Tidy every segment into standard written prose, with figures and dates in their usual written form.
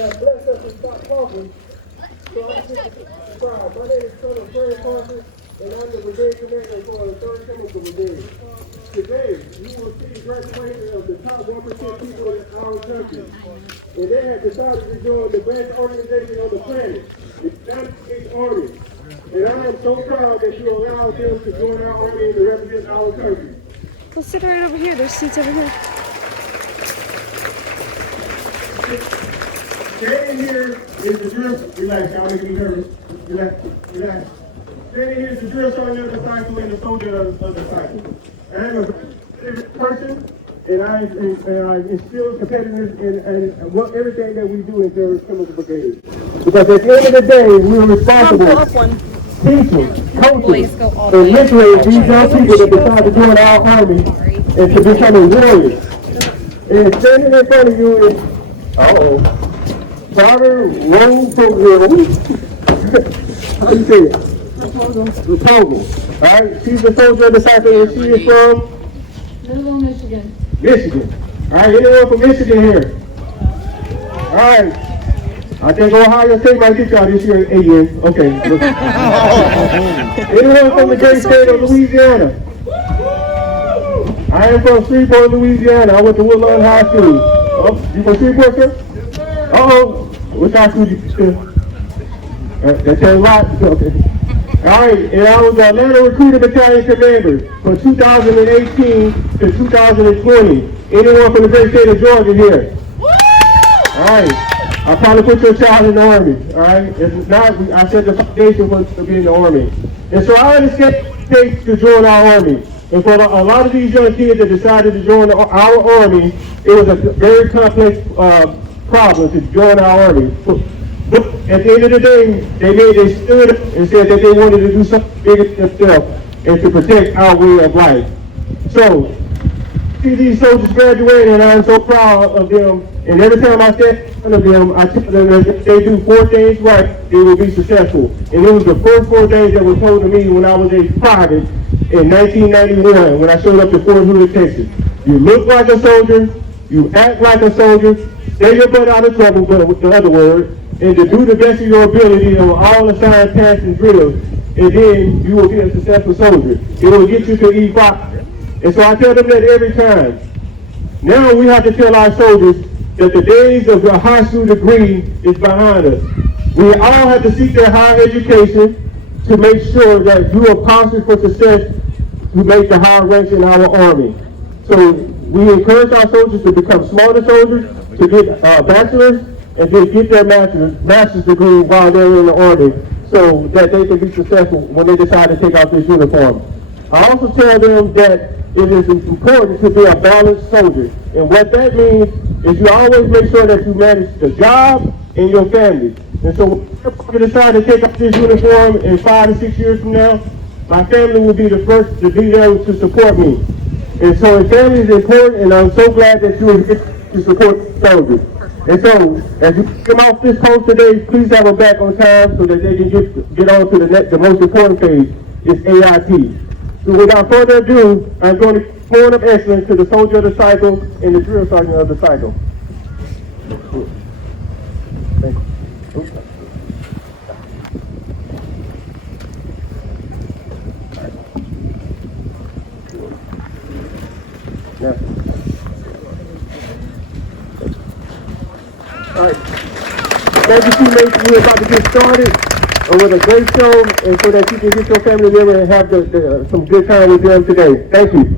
have blessed us and stopped talking. So I just subscribe. My name is Colonel Bryan and I'm the brigade commander for the 3rd Chemical Brigade. Today, you will see the graduation of the top 1% people in our country. And they have decided to join the best organization on the planet, the United States Army. And I am so proud that you allowed them to join our army and to represent our country. Let's sit right over here. There's seats over here. Standing here is the drill. Relax, y'all making me nervous. Relax. Standing here is the drill sergeant of the cycle and the soldier of the cycle. I am a competitive person, and I instill competitiveness in everything that we do in Terrorist Chemical Brigade. Because at the end of the day, we are responsible. Teachers, coaches, and mentoring these young people that decide to join our army and to become a warrior. And standing in front of you is, Carter Rowe. How do you say it? Proposal. Alright, she's the soldier of the cycle, and she is from? Little Michigan. Michigan. Alright, anyone from Michigan here? Alright. I think Ohio State might get y'all this year in 8 years. Okay. Anyone from the great state of Louisiana? I am from Shreveport, Louisiana. I went to Woodlawn High School. Oh, you from Shreveport, sir? Uh-oh. Which high school did you do? That tells a lot. Okay. All right, and I was Atlanta Recruiting Battalion Commander from 2018 to 2020. Anyone from the great state of Georgia here? All right. I'll probably put your child in the Army. All right. If not, I set the foundation for being in the Army. And so I understand what it takes to join our Army. And for a lot of these young kids that decided to join our Army, it was a very complex problem to join our Army. But at the end of the day, they stood up and said that they wanted to do something bigger than themselves and to protect our way of life. So, see these soldiers graduate, and I'm so proud of them. And every time I stand in front of them, I tell them that if they do 4 things right, they will be successful. And it was the first 4 things that were told to me when I was a private in 1991 when I showed up to Fort Hood, Texas. You look like a soldier, you act like a soldier, stay your butt out of trouble, but with the other word, and to do the best of your ability on all assigned tasks and drills, and then you will be a successful soldier. It will get you to E5. And so I tell them that every time. Now we have to tell our soldiers that the days of a high school degree is behind us. We all have to seek their higher education to make sure that you are postured for success to make the higher ranks in our Army. So we encourage our soldiers to become smarter soldiers, to get bachelor's, and then get their master's degree while they're in the Army so that they can be successful when they decide to take out this uniform. I also tell them that it is important to be a balanced soldier. And what that means is you always make sure that you manage the job and your family. And so when you decide to take up this uniform in 5 to 6 years from now, my family will be the first to be there to support me. And so family is important, and I'm so glad that you are here to support soldiers. And so, as you come off this post today, please have them back on time so that they can get on to the most important phase, is AIT. So without further ado, I'm going to give point of excellence to the soldier of the cycle and the drill sergeant of the cycle. Thank you. Yeah. All right. Thank you, teammates. We're about to get started with a great show, and so that you can get your family together and have some good time with them today. Thank you.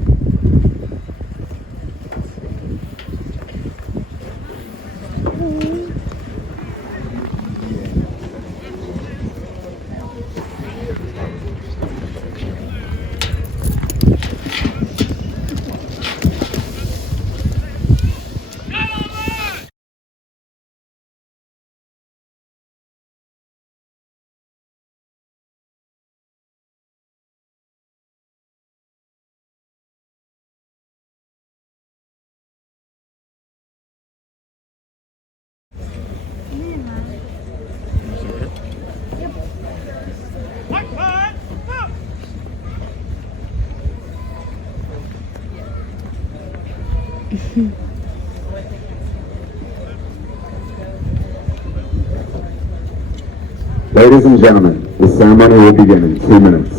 Ladies and gentlemen, the ceremony will begin in 2 minutes.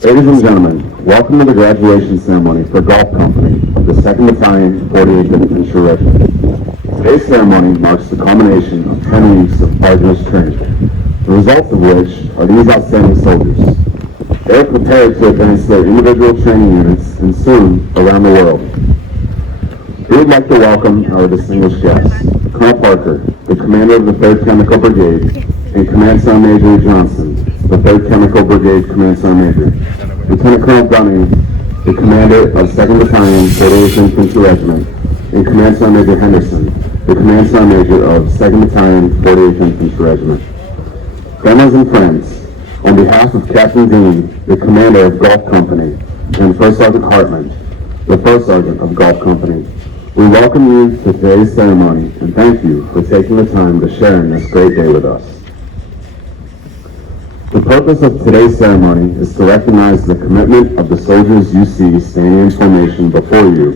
Ladies and gentlemen, welcome to the graduation ceremony for Golf Company of the 2nd Battalion, 48th Infantry Regiment. Today's ceremony marks the culmination of 10 weeks of arduous training, the results of which are these outstanding soldiers. They are prepared to advance their individual training units and soon around the world. We would like to welcome our distinguished guests, Colonel Parker, the commander of the 3rd Chemical Brigade, and Command Sergeant Major Johnson, the 3rd Chemical Brigade Command Sergeant Major. Lieutenant Colonel Dunning, the commander of 2nd Battalion, 48th Infantry Regiment, and Command Sergeant Major Henderson, the Command Sergeant Major of 2nd Battalion, 48th Infantry Regiment. Families and friends, on behalf of Captain Dean, the commander of Golf Company, and First Sergeant Hartman, the First Sergeant of Golf Company, we welcome you to today's ceremony and thank you for taking the time to share in this great day with us. The purpose of today's ceremony is to recognize the commitment of the soldiers you see standing in formation before you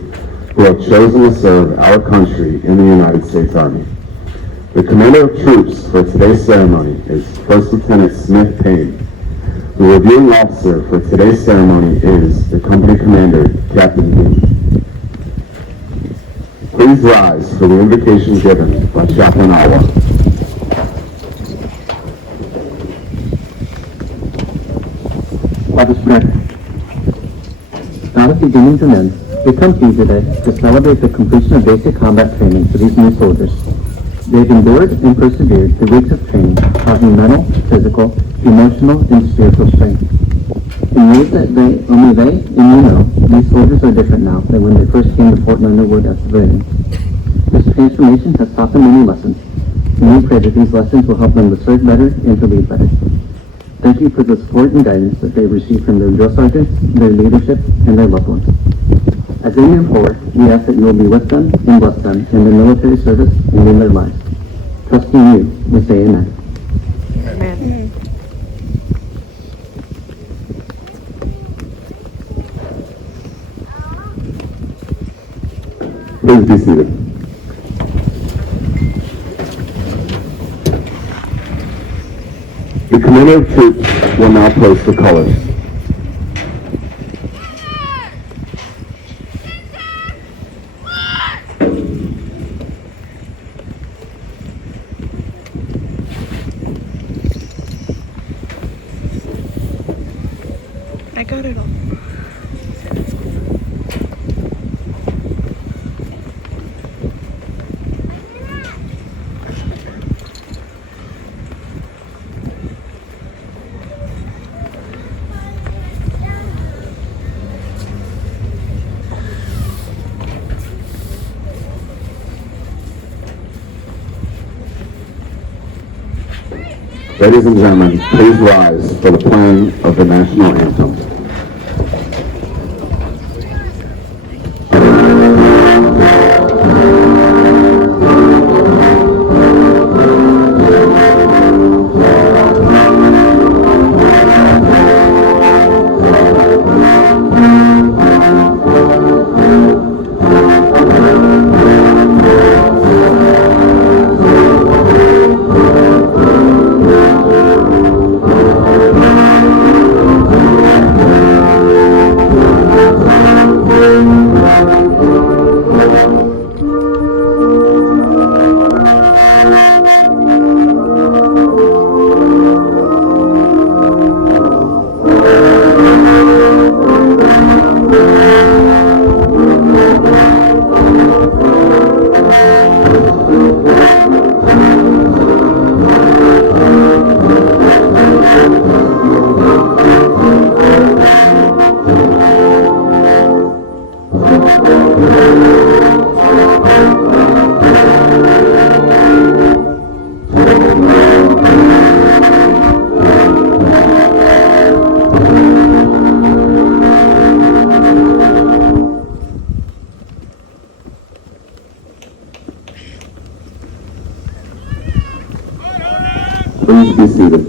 who have chosen to serve our country in the United States Army. The commander of troops for today's ceremony is First Lieutenant Smith Payne. The reviewing officer for today's ceremony is the company commander, Captain Dean. Please rise for the invocation given by Chaplain Awa. Let us pray. God of beginnings and ends, we come to you today to celebrate the completion of basic combat training for these new soldiers. They've endured and persevered through weeks of training, causing mental, physical, emotional, and spiritual strength. In ways that only they and you know, these soldiers are different now than when they first came to Fort Leonard Wood as civilians. This transformation has taught them many lessons, and we pray that these lessons will help them to serve better and to lead better. Thank you for the support and guidance that they receive from their drill sergeants, their leadership, and their loved ones. As they move forward, we ask that you will be with them and bless them in their military service and in their lives. Trusting you, we say amen. Amen. Please be seated. The commander of troops will now place the colors. I got it all. Ladies and gentlemen, please rise for the playing of the national anthem. Please be seated.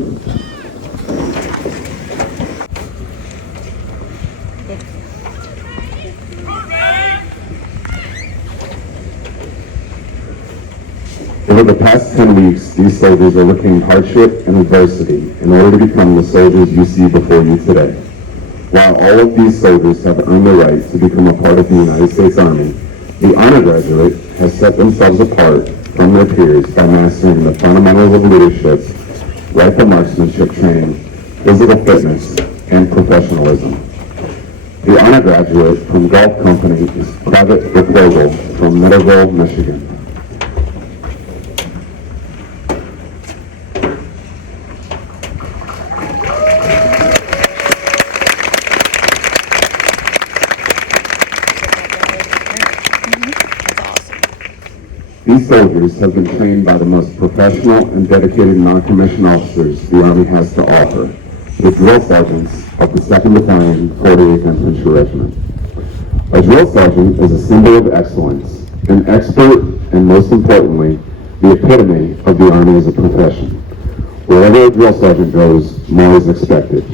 Over the past 10 weeks, these soldiers overcame hardship and adversity in order to become the soldiers you see before you today. While all of these soldiers have earned the right to become a part of the United States Army, the honor graduate has set themselves apart from their peers by mastering the fundamentals of leadership, rifle marksmanship training, physical fitness, and professionalism. The honor graduate from Golf Company is Private Rick Vogel from Meadowville, Michigan. These soldiers have been trained by the most professional and dedicated non-commissioned officers the Army has to offer, the drill sergeants of the 2nd Battalion, 48th Infantry Regiment. A drill sergeant is a symbol of excellence, an expert, and most importantly, the epitome of the Army as a profession. Wherever a drill sergeant goes, more is expected.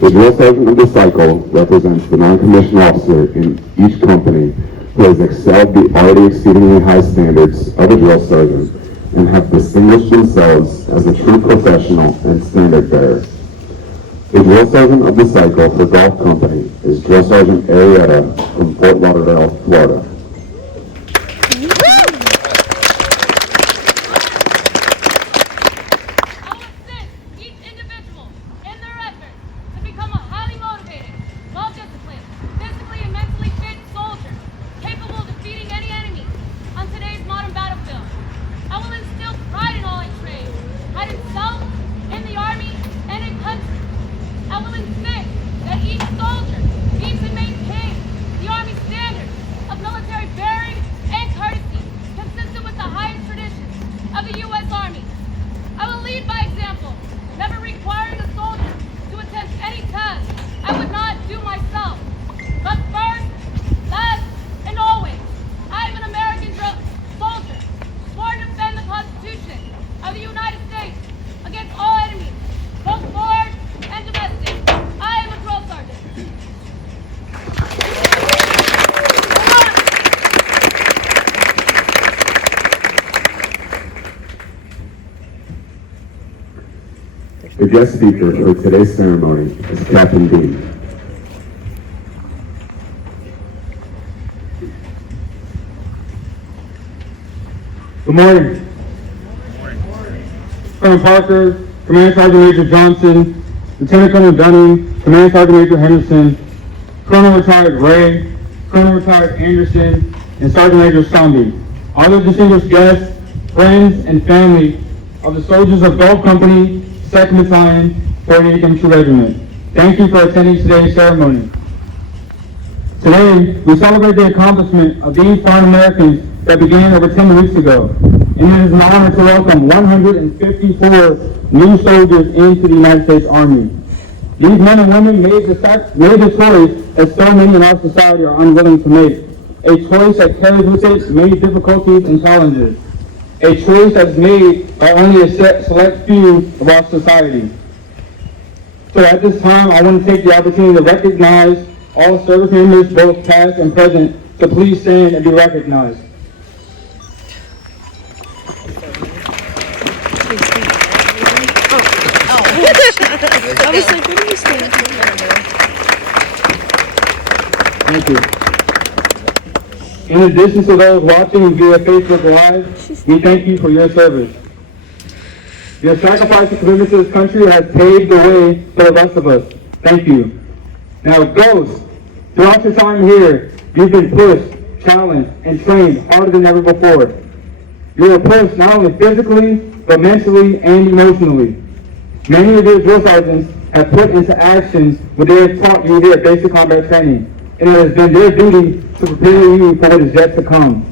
The drill sergeant of the cycle represents the non-commissioned officer in each company who has excelled the already exceedingly high standards of a drill sergeant and have distinguished themselves as a true professional and standard bearer. The drill sergeant of the cycle for Golf Company is Drill Sergeant Arietta from Fort Lauderdale, Florida. The guest speaker for today's ceremony is Captain Dean. Good morning. Colonel Parker, Command Sergeant Major Johnson, Lieutenant Colonel Dunning, Command Sergeant Major Henderson, Colonel Retired Ray, Colonel Retired Anderson, and Sergeant Major Sambi. All the distinguished guests, friends, and family of the soldiers of Golf Company, 2nd Battalion, 48th Infantry Regiment. Thank you for attending today's ceremony. Today, we celebrate the accomplishment of these fine Americans that began over 10 weeks ago. And it is an honor to welcome 154 new soldiers into the United States Army. These men and women made the choice that so many in our society are unwilling to make. A choice that carries with it many difficulties and challenges. A choice that's made by only a select few of our society. So at this time, I want to take the opportunity to recognize all service members, both past and present, so please stand and be recognized. I was like, what are you saying? Thank you. In addition to those watching via Facebook Live, we thank you for your service. Your sacrifice and commitment to this country has paved the way for the rest of us. Thank you. Now, Ghosts, throughout your time here, you've been pushed, challenged, and trained harder than ever before. You were pushed not only physically, but mentally and emotionally. Many of your drill sergeants have put into action what they have taught you here at basic combat training, and it has been their duty to prepare you for what is yet to come.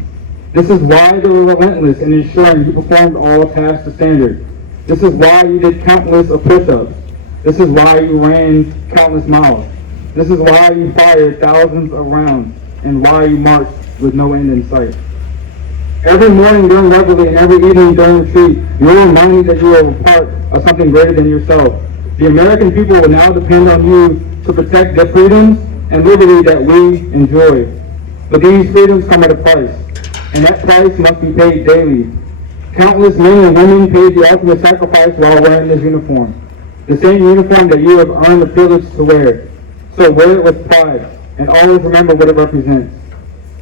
This is why they were relentless in ensuring you performed all tasks to standard. This is why you did countless of push-ups. This is why you ran countless miles. This is why you fired thousands of rounds, and why you marched with no end in sight. Every morning during reveille and every evening during retreat, you're reminded that you are a part of something greater than yourself. The American people will now depend on you to protect the freedoms and liberty that we enjoy. But these freedoms come at a price, and that price must be paid daily. Countless men and women paid the ultimate sacrifice while wearing this uniform, the same uniform that you have earned the privilege to wear. So wear it with pride, and always remember what it represents.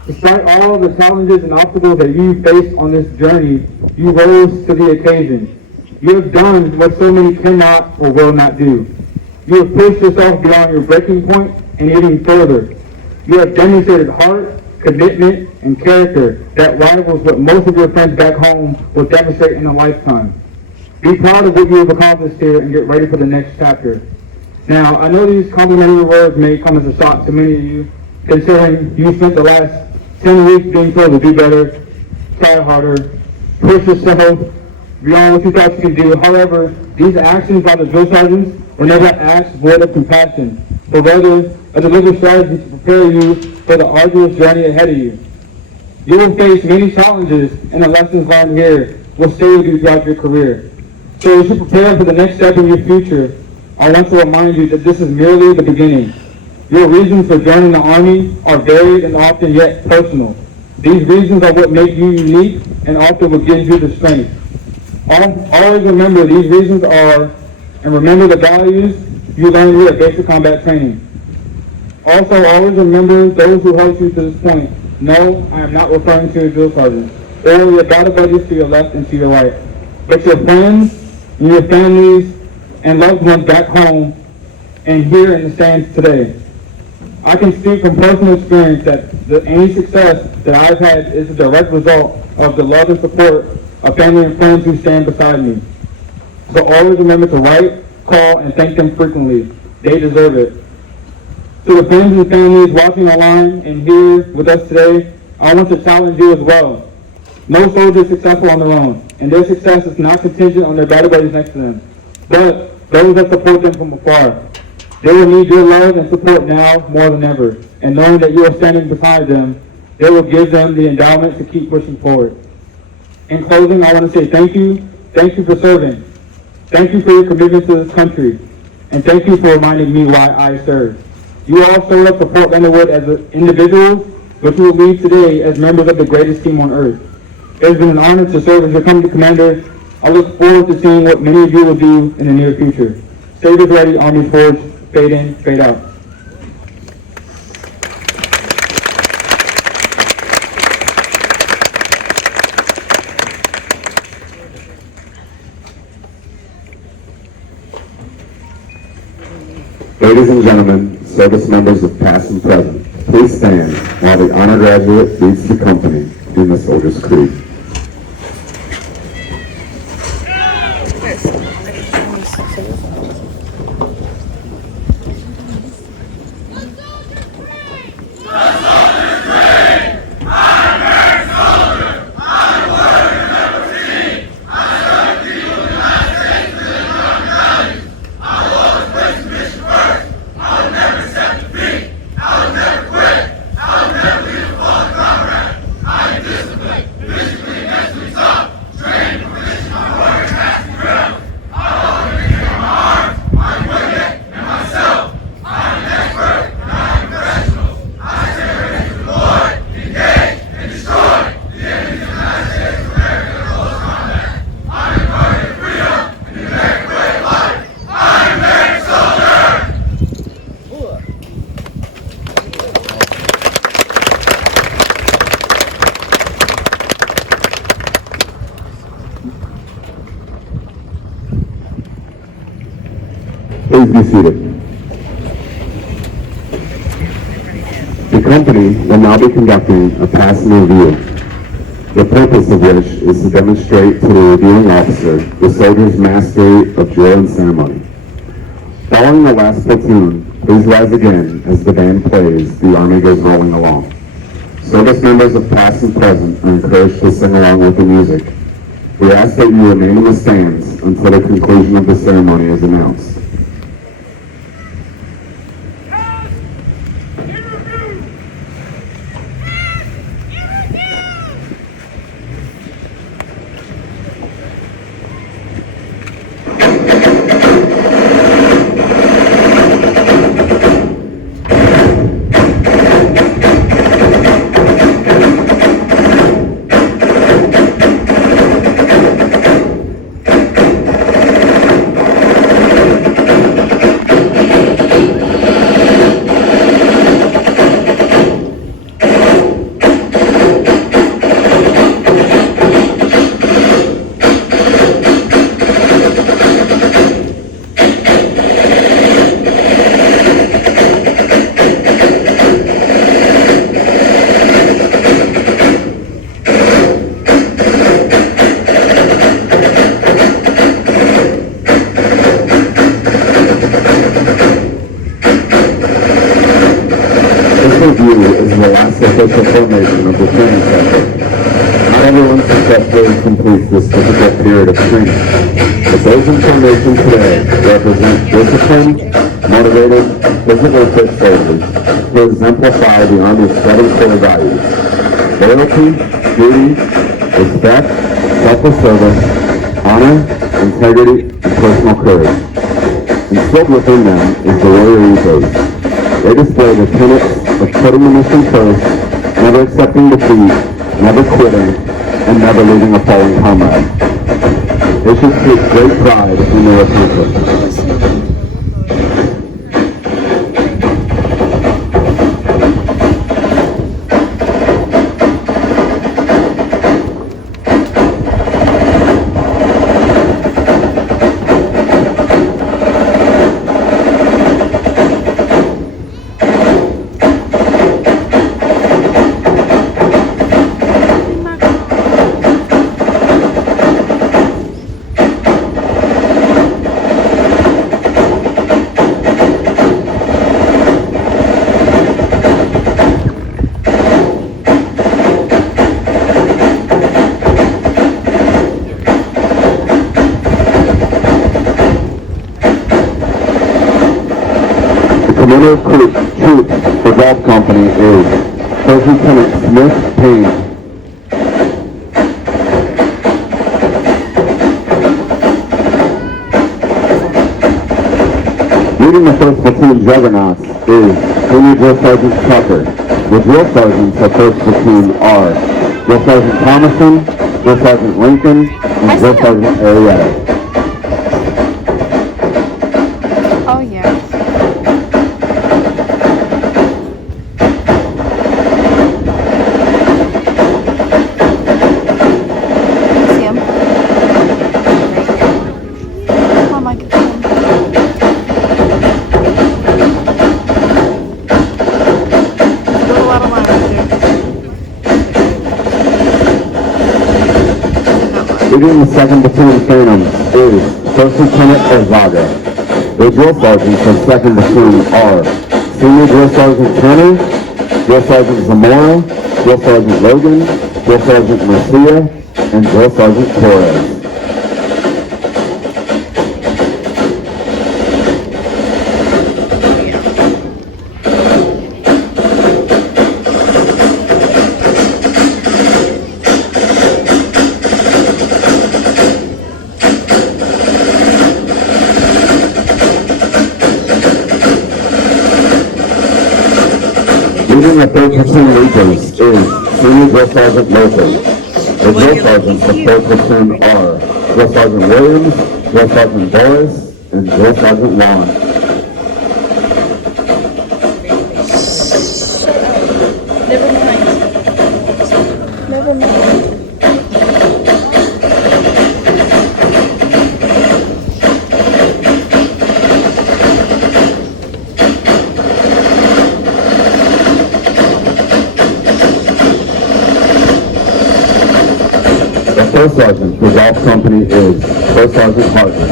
Despite all of the challenges and obstacles that you faced on this journey, you rose to the occasion. You have done what so many cannot or will not do. You have pushed yourself beyond your breaking point and even further. You have demonstrated heart, commitment, and character that rivals what most of your friends back home will demonstrate in a lifetime. Be proud of what you have accomplished here and get ready for the next chapter. Now, I know these complimentary words may come as a shock to many of you, considering you spent the last 10 weeks being told to do better, try harder, push yourself beyond what you thought you could do. However, these actions by the drill sergeants were never acts void of compassion, but rather a deliberate strategy to prepare you for the arduous journey ahead of you. You will face many challenges, and the lessons learned here will stay with you throughout your career. So as you prepare for the next step in your future, I want to remind you that this is merely the beginning. Your reasons for joining the Army are varied and often yet personal. These reasons are what make you unique and often what gives you the strength. Always remember these reasons are, and remember the values you learned here at basic combat training. Also, always remember those who helped you to this point. No, I am not referring to your drill sergeant or your battle buddies to your left and to your right, but your friends and your families and loved ones back home and here in the stands today. I can speak from personal experience that any success that I've had is a direct result of the love and support of family and friends who stand beside me. So always remember to write, call, and thank them frequently. They deserve it. To the friends and families watching online and here with us today, I want to challenge you as well. No soldier is successful on their own, and their success is not contingent on their battle buddies next to them, but those that support them from afar. They will need your love and support now more than ever, and knowing that you are standing beside them, they will give them the endowment to keep pushing forward. In closing, I want to say thank you for serving, thank you for your commitment to this country, and thank you for reminding me why I serve. You all showed up for Fort Leonard Wood as individuals, but you will leave today as members of the greatest team on earth. It has been an honor to serve as your company commander. I look forward to seeing what many of you will do in the near future. Sabres ready, Army forged, fade in, fade out. Ladies and gentlemen, service members of past and present, please stand while the honor graduate leads the company in the Soldier's Creed. Please be seated. The company will now be conducting a passing review, the purpose of which is to demonstrate to the reviewing officer the soldier's mastery of drill and ceremony. Following the last platoon, please rise again as the band plays The Army Goes Rolling Along. Service members of past and present are encouraged to sing along with the music. We ask that you remain in the stands until the conclusion of the ceremony is announced. review is the last official formation of the training cycle. Not everyone successfully completes this difficult period of training, but those in formation today represent disciplined, motivated, physically fit soldiers who exemplify the Army's setting core values: loyalty, duty, respect, selfless service, honor, integrity, and personal courage. Instilled within them is the warrior ethos. They display the tenets of putting the mission first, never accepting defeat, never quitting, and never leaving a fallen comrade. They should take great pride in their accomplishments. Commander of Troops for Golf Company is First Lieutenant Smith Payne. Leading the 1st Platoon Juggernauts is Senior Drill Sergeant Tucker. The drill sergeants of 1st Platoon are Drill Sergeant Thomason, Drill Sergeant Lincoln, and Drill Sergeant Arietta. Oh, yeah. See him? Oh my God. There's a lot of line right there. Leading the 2nd Platoon Phantoms is First Lieutenant Ozaga. The drill sergeants of 2nd Platoon are Senior Drill Sergeant Turner, Drill Sergeant Zamora, Drill Sergeant Logan, Drill Sergeant Marcia, and Drill Sergeant Torres. Leading the 3rd Platoon Leapers is Senior Drill Sergeant Local. The drill sergeants of 3rd Platoon are Drill Sergeant Williams, Drill Sergeant Boris, and Drill Sergeant Long. Never mind. Never mind. The 1st Sergeant for Golf Company is 1st Sergeant Hartman.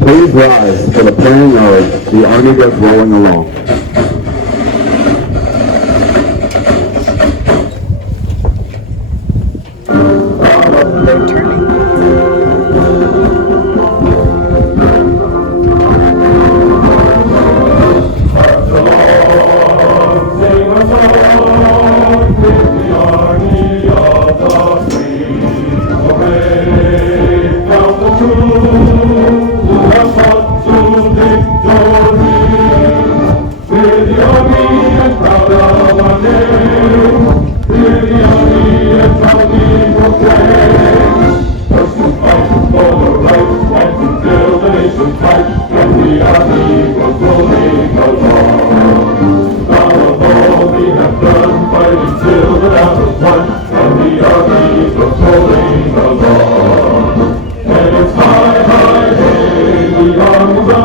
Please rise for the playing of The Army Goes Rolling Along. They're turning.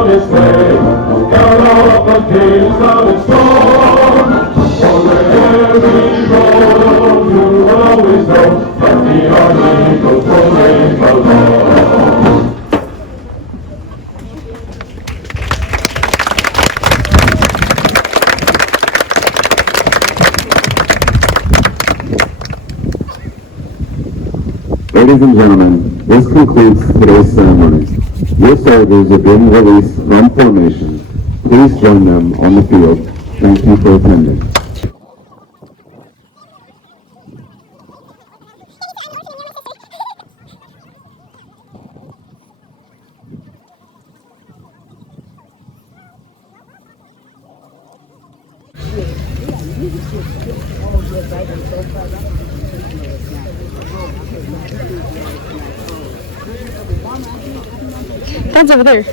This way. Ladies and gentlemen, this concludes today's ceremony. Your soldiers are being released from formation. Please join them on the field. Thank you for attending. That's over there.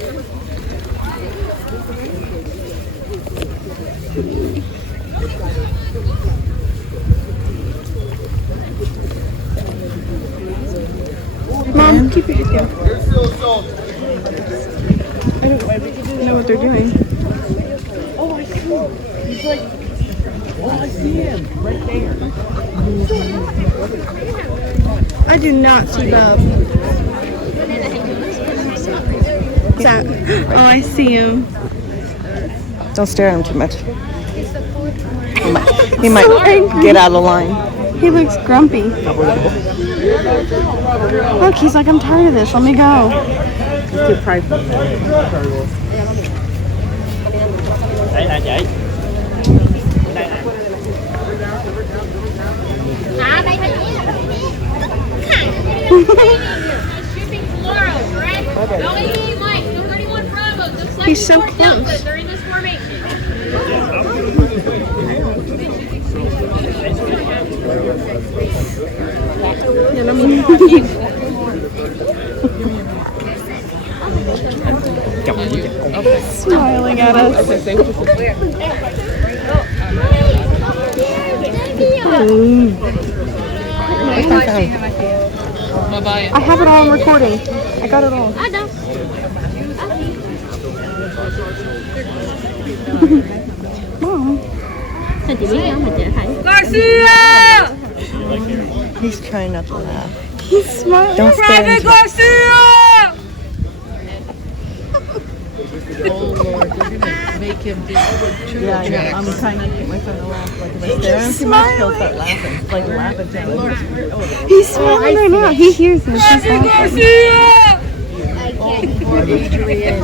Mom, keep your head down. I don't know what they're doing. Oh, I see him. He's like, oh, I see him right there. I do not see Bob. What's that? Oh, I see him. Don't stare at him too much. He might get out of line. He looks grumpy. Look, he's like, I'm tired of this. Let me go. He's too prideful. He's so close. During this formation. Smiling at us. I have it all on recording. I got it all. I know. Mom. Garcia! He's trying not to laugh. He's smiling. Don't stare into it. Garcia! Make him do triple tricks. I'm trying not to get my son to laugh. Like if I stare at him too much, he'll start laughing. Like laughing down. He's smiling right now. He hears us. He's laughing. Adrian.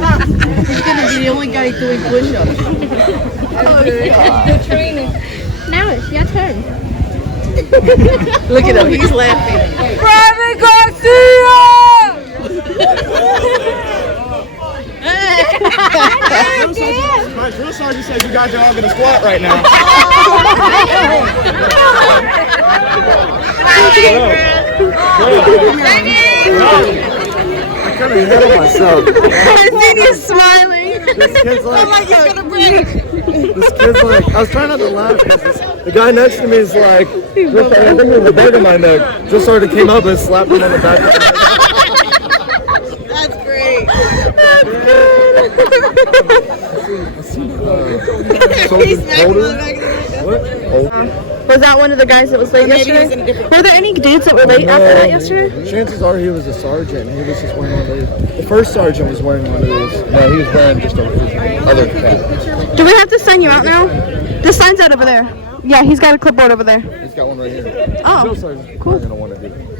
He's gonna be the only guy doing push-ups. Now it's your turn. Look at him, he's laughing. Private Garcia! My drill sergeant says you got your arm in a squat right now. I kind of handle myself. He's smiling. This kid's like, He's gonna break. this kid's like, I was trying not to laugh because the guy next to me is like, just, I think it was a bug in my neck. Just sort of came up and slapped him on the back of the neck. That's great. He's smacking on the back of the neck. Was that one of the guys that was late yesterday? Were there any dudes that were late after that yesterday? Chances are he was a sergeant. He was just wearing one of these. The first sergeant was wearing one of these. No, he was wearing just a other cap. Do we have to sign you out now? The sign's out over there. Yeah, he's got a clipboard over there. He's got one right here. Oh, Drill sergeant's probably gonna want to do it.